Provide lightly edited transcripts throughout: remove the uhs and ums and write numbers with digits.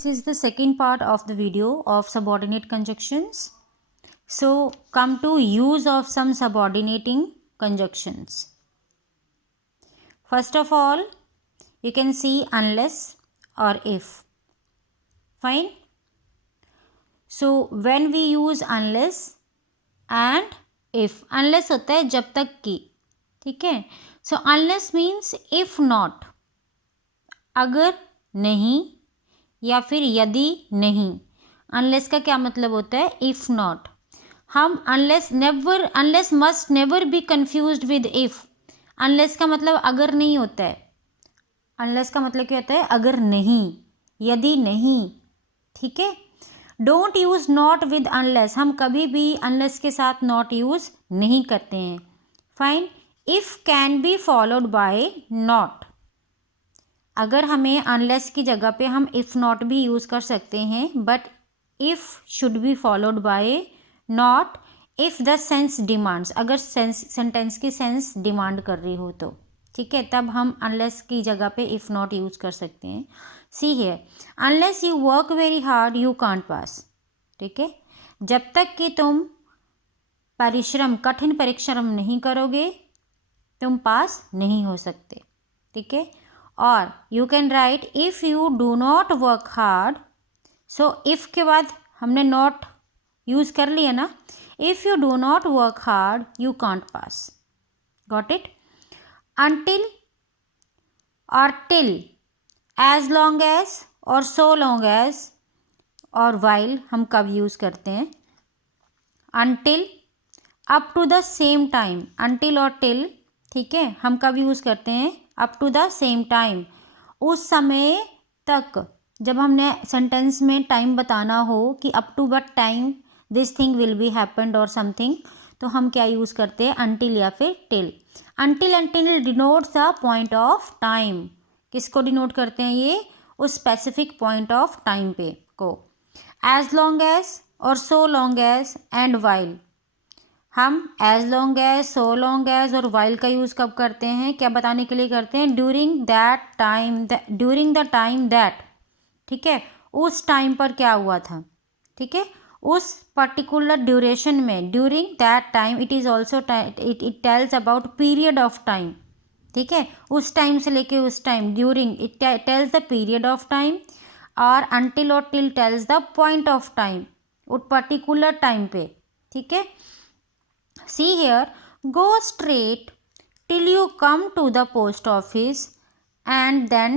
This is the second part of the video of subordinate conjunctions. So come to use of some subordinating conjunctions. First of all, you can see unless or if. Fine. So when we use unless and if, unless होता है जब तक कि, ठीक है. So unless means if not, अगर नहीं या फिर यदि नहीं. अनलेस का क्या मतलब होता है? If not. हम unless must never be confused with if. Unless का मतलब अगर नहीं होता है. अनलेस का मतलब क्या होता है? अगर नहीं, यदि नहीं. ठीक है. Don't use not with unless. हम कभी भी अनलेस के साथ नॉट यूज़ नहीं करते हैं. Fine. If can be followed by not. अगर हमें अनलेस की जगह पे हम इफ़ नॉट भी यूज़ कर सकते हैं, but if should be followed by not if the sense demands. अगर सेंटेंस की सेंस डिमांड कर रही हो तो, ठीक है, तब हम अनलेस की जगह पे इफ़ नॉट यूज़ कर सकते हैं. See here, unless you work very hard you can't pass. ठीक है. जब तक कि तुम कठिन परिश्रम नहीं करोगे, तुम पास नहीं हो सकते. ठीक है. और you can write if you do not work hard. So if के बाद हमने नॉट यूज़ कर लिया ना. If you do not work hard you can't pass. Got it. Until और टिल, एज लॉन्ग एज और सो लॉन्ग एज और while हम कब यूज़ करते हैं? Until, up to the same time. Until और टिल, ठीक है, हम कब यूज़ करते हैं? Up to the same time. उस समय तक. जब हमने सेंटेंस में टाइम बताना हो कि up to what time this thing will be happened और समथिंग, तो हम क्या यूज़ करते हैं? अनटिल या फिर till. Until and till denotes the point of time. किसको डिनोट करते हैं ये? उस स्पेसिफिक पॉइंट ऑफ टाइम पे को. एज लॉन्ग एज और so long as and while. हम as long as, so long as और वाइल का यूज़ कब करते हैं? क्या बताने के लिए करते हैं? During the time that. ठीक है. उस टाइम पर क्या हुआ था. ठीक है. उस पर्टिकुलर ड्यूरेशन में, during that time. It is also it tells about period of time. ठीक है. उस टाइम से लेके उस time, during it tells the period of time. और अनटिल और till tells the point of time, उस पर्टिकुलर टाइम पे. ठीक है. See here, go straight till you come to the post office and then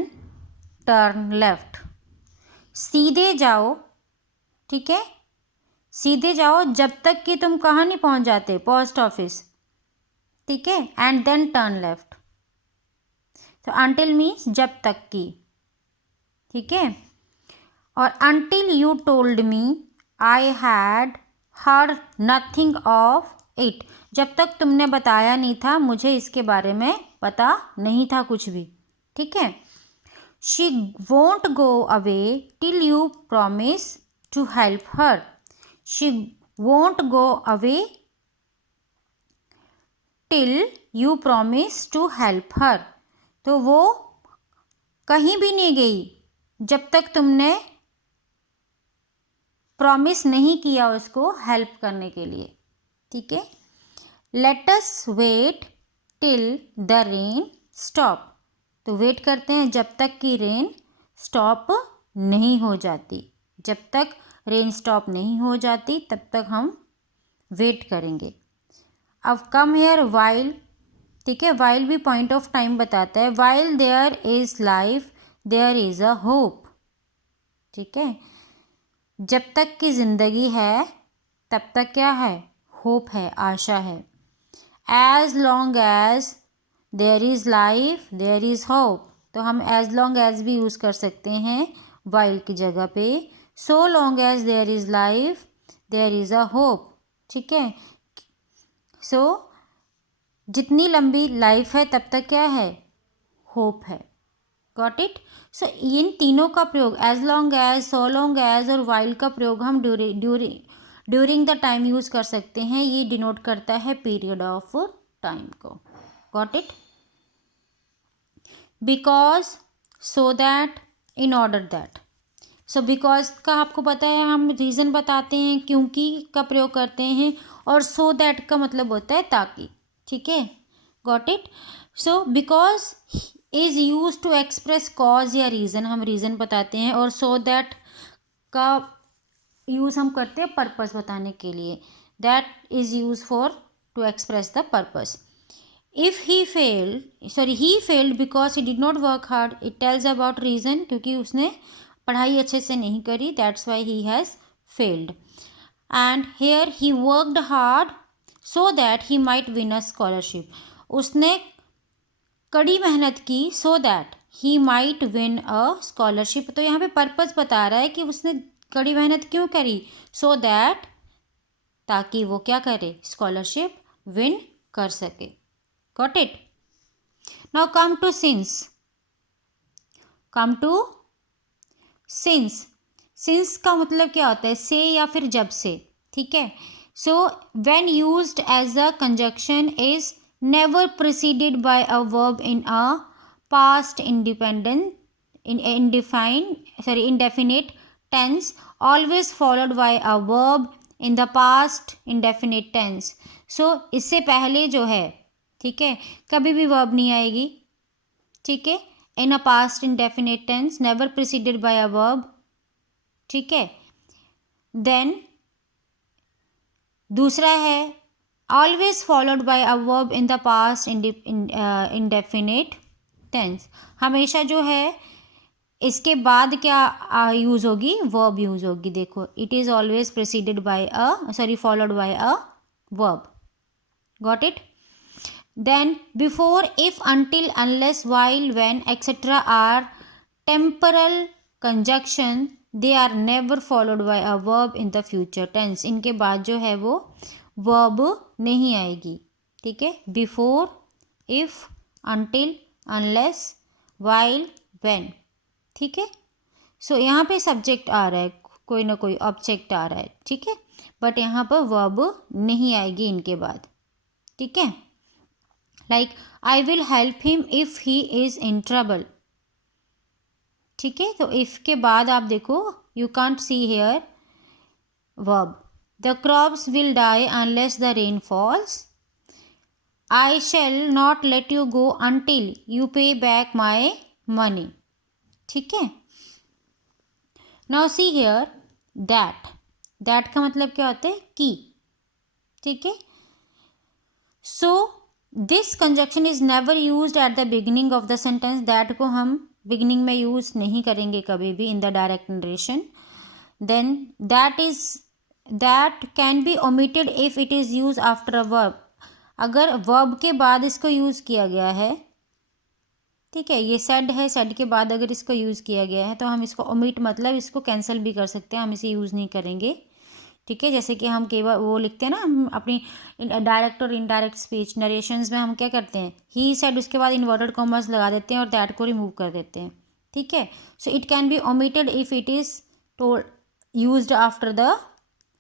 turn left. सीधे जाओ. ठीक है. सीधे जाओ जब तक कि तुम कहाँ नहीं पहुँच जाते? Post office. ठीक है. And then turn left. तो अनटिल मीन्स जब तक की. ठीक है. और until you told me I had heard nothing of it. जब तक तुमने बताया नहीं था, मुझे इसके बारे में पता नहीं था कुछ भी. ठीक है. She won't go away till you promise to help her. She won't go away till you promise to help her. तो वो कहीं भी नहीं गई जब तक तुमने प्रॉमिस नहीं किया उसको हेल्प करने के लिए. ठीक है. Let us wait till the rain stop. तो वेट करते हैं जब तक कि रेन स्टॉप नहीं हो जाती. जब तक रेन स्टॉप नहीं हो जाती तब तक हम वेट करेंगे. अब कम हेयर वाइल. ठीक है. वाइल भी पॉइंट ऑफ टाइम बताता है. While there is life there is a hope. ठीक है. जब तक की ज़िंदगी है तब तक क्या है? होप है, आशा है. As long as there is life there is hope. तो हम एज लॉन्ग एज भी यूज़ कर सकते हैं वाइल की जगह पे. So long as there is life there is a hope. ठीक है. सो जितनी लंबी लाइफ है तब तक क्या है? होप है. Got it. सो इन तीनों का प्रयोग, as long as, so long as और वाइल का प्रयोग हम ड्यूरिंग द टाइम यूज़ कर सकते हैं. ये डिनोट करता है पीरियड ऑफ टाइम को. Got it. Because, so that, in order that. So because का आपको पता है हम रीज़न बताते हैं, क्योंकि का प्रयोग करते हैं, और सो दैट का मतलब होता है ताकि। ठीक है, got it. So because is use to express cause या रीज़न, हम रीज़न बताते हैं, और सो दैट का यूज़ हम करते हैं पर्पस बताने के लिए। That is use for to express the purpose. If he failed because he did not work hard, it tells about reason, क्योंकि उसने पढ़ाई अच्छे से नहीं करी, that's why he has failed. And here he worked hard so that he might win a scholarship, उसने कड़ी मेहनत की so that he might win a scholarship. तो यहाँ पे पर्पस बता रहा है कि उसने कड़ी मेहनत क्यों करी, सो दैट ताकि वो क्या करे, स्कॉलरशिप विन कर सके। Got it. Now come to since का मतलब क्या होता है, से या फिर जब से। ठीक है, so when used as a conjunction is never preceded by a verb in a past indefinite tense, always followed by a verb in the past indefinite tense. सो इससे पहले जो है, ठीक है, कभी भी वर्ब नहीं आएगी। ठीक है, in a past indefinite tense, never preceded by a verb. ठीक है, देन दूसरा है always followed by a verb in the past indefinite tense, हमेशा जो है इसके बाद क्या यूज होगी, वर्ब यूज होगी। देखो, it is always preceded by followed by a verb. Got it. Then before, if, until, unless, while, when, etc. are temporal conjunction, they are never followed by a verb in the future tense. इनके बाद जो है वो verb नहीं आएगी। ठीक है, before, if, until, unless, while, when। ठीक है, सो यहाँ पे सब्जेक्ट आ रहा है, कोई ना कोई ऑब्जेक्ट आ रहा है। ठीक है, बट यहाँ पर verb नहीं आएगी इनके बाद। ठीक है, like I will help him if he is in trouble. ठीक है, तो इफ के बाद आप देखो, you can't see here verb. The crops will die unless the rain falls. I shall not let you go until you pay back my money. ठीक है, now see here that का मतलब क्या होता है, की। ठीक है, so this conjunction is never use at the beginning of the sentence, that को हम बिगिनिंग में यूज नहीं करेंगे कभी भी in the direct narration. Then that can be omitted if it is use after a verb, अगर verb के बाद इसको यूज किया गया है। ठीक है, ये सेड है, सेड के बाद अगर इसको यूज किया गया है तो हम इसको ओमिट मतलब इसको कैंसिल भी कर सकते हैं, हम इसे यूज नहीं करेंगे। ठीक है, जैसे कि हम केवल वो लिखते हैं ना, हम अपनी डायरेक्ट और इनडायरेक्ट स्पीच नरेशंस में हम क्या करते हैं, ही सेड उसके बाद इन्वर्टेड कॉमर्स लगा देते हैं और दैट को रिमूव कर देते हैं। ठीक है, so it can be omitted if it is told used after the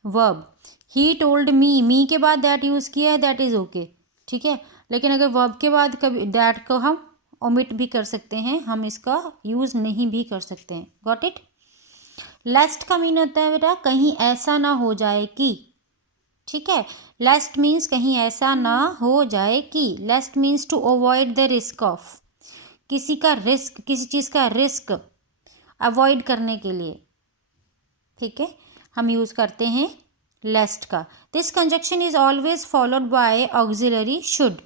verb. He told me के बाद दैट यूज किया है, दैट इज ओके। ठीक है, लेकिन अगर वर्ब के बाद कभी दैट को हम ओमिट भी कर सकते हैं, हम इसका यूज नहीं भी कर सकते हैं। Got it. लेस्ट का मीन होता है बेटा कहीं ऐसा ना हो जाए कि। ठीक है, लेस्ट मीन्स कहीं ऐसा ना हो जाए कि। Lest means to avoid the risk of, किसी का रिस्क, किसी चीज़ का रिस्क अवॉइड करने के लिए। ठीक है, हम यूज़ करते हैं लेस्ट का। This conjunction is always followed by auxiliary should.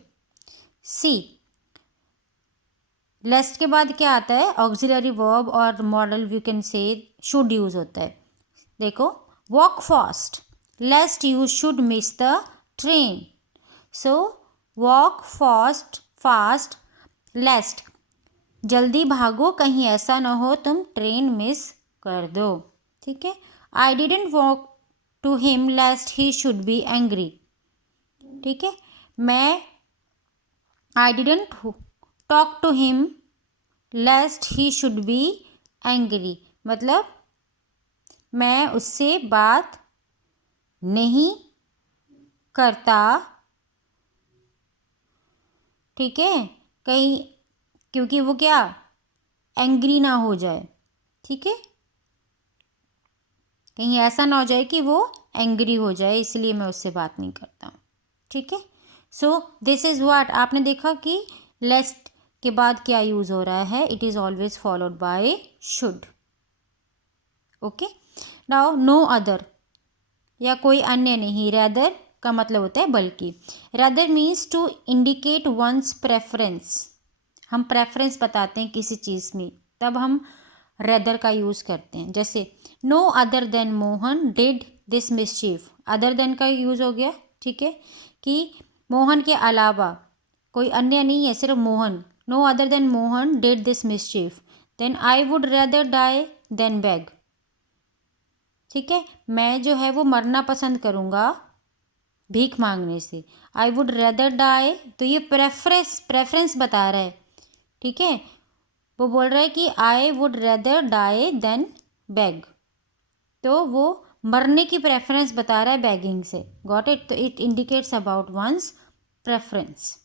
See, lest के बाद क्या आता है, ऑक्सिलरी वर्ब और मॉडल यू कैन से शुड यूज होता है। देखो, walk fast lest you should miss the train. So walk fast lest, जल्दी भागो कहीं ऐसा ना हो तुम ट्रेन मिस कर दो। ठीक है, I didn't walk to him lest he should be angry. ठीक है, मैं I didn't talk to him lest he should be angry, मतलब मैं उससे बात नहीं करता। ठीक है, कहीं क्योंकि वो क्या एंग्री ना हो जाए। ठीक है, कहीं ऐसा ना हो जाए कि वो एंग्री हो जाए, इसलिए मैं उससे बात नहीं करता हूँ, ठीक है। सो दिस इज़ व्हाट, आपने देखा कि लेस्ट के बाद क्या यूज़ हो रहा है, it is always followed by should. Okay, now no other, या कोई अन्य नहीं, रैदर का मतलब होता है बल्कि। Rather means to indicate one's preference, हम प्रेफरेंस बताते हैं किसी चीज़ में, तब हम रैदर का यूज़ करते हैं। जैसे no other than Mohan did this mischief, other than का यूज़ हो गया, ठीक है, कि मोहन के अलावा कोई अन्य नहीं है, सिर्फ Mohan. No other than Mohan did this mischief, then I would rather die than beg, ठीक है, मैं जो है वो मरना पसंद करूँगा भीख मांगने से। आई वुड रेदर डाई, तो ये प्रेफरेंस बता रहा है, ठीक है। वो बोल रहा है कि I would rather die than beg, तो वो मरने की प्रेफरेंस बता रहा है बेगिंग से। गॉट इट, तो it indicates about one's preference.